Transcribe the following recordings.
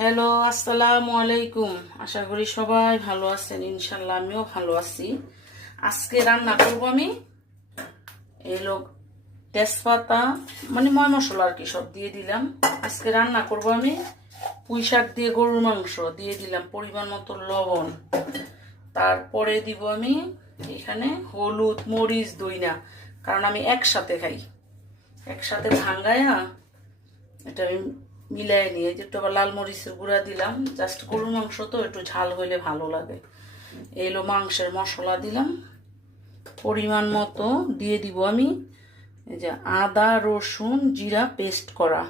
Hello, আসসালামু আলাইকুম। আশা করি সবাই ভালো আছেন। ইনশাল্লাহ আমিও ভালো আছি। আজকে রান্না করব আমি এলো তেজপাতা, মানে ময় মশলা আর কি সব দিয়ে দিলাম। আজকে রান্না করব আমি পুঁই শাক দিয়ে গরুর মাংস দিয়ে দিলাম, পরিমাণ মতো লবণ। তারপরে দিব আমি এখানে হলুদ, মরিচ, দইনা, কারণ আমি একসাথে খাই। একসাথে ভাঙ্গায়া এটা আমি মিলাই নিয়ে একটু আবার লাল মরিচের গুঁড়া দিলাম। জাস্ট গরুর মাংস তো একটু ঝাল হইলে ভালো লাগে। এলো মাংসের মশলা দিলাম পরিমাণ মতো। দিয়ে দিব আমি এই যে আদা, রসুন, জিরা পেস্ট করা।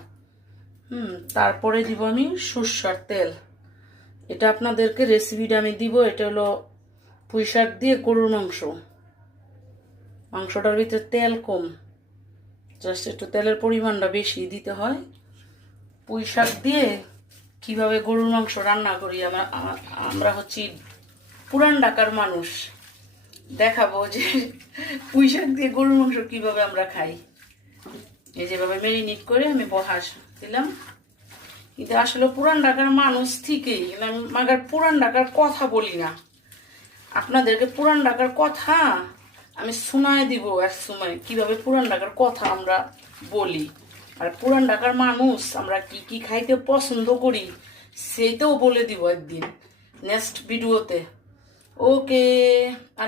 তারপরে দিব আমি সরষের তেল। এটা আপনাদেরকে রেসিপিটা আমি দিব। এটা হলো পুঁই শাক দিয়ে গরুর মাংস। মাংসটার ভিতরে তেল কম, জাস্ট একটু তেলের পরিমাণটা বেশি দিতে হয়। পুঁই শাক দিয়ে কিভাবে গরুর মাংস রান্না করি আমরা হচ্ছি পুরান ঢাকার মানুষ। দেখাবো যে পুঁই শাক দিয়ে গরুর মাংস কিভাবে আমরা খাই। এই যেভাবে মেরিনেট করে আমি বহাস দিলাম। কিন্তু আসলে পুরান ঢাকার মানুষ ঠিকই, আমি মাগার পুরান ঢাকার কথা বলি না। আপনাদেরকে পুরান ঢাকার কথা আমি শোনায় দিব এক সময়, কিভাবে পুরান ঢাকার কথা আমরা বলি। আর পুরান ঢাকার মানুষ আমরা কি কি খাইতে পছন্দ করি সেইটাও বলে দিব একদিন নেক্সট ভিডিওতে। ওকে।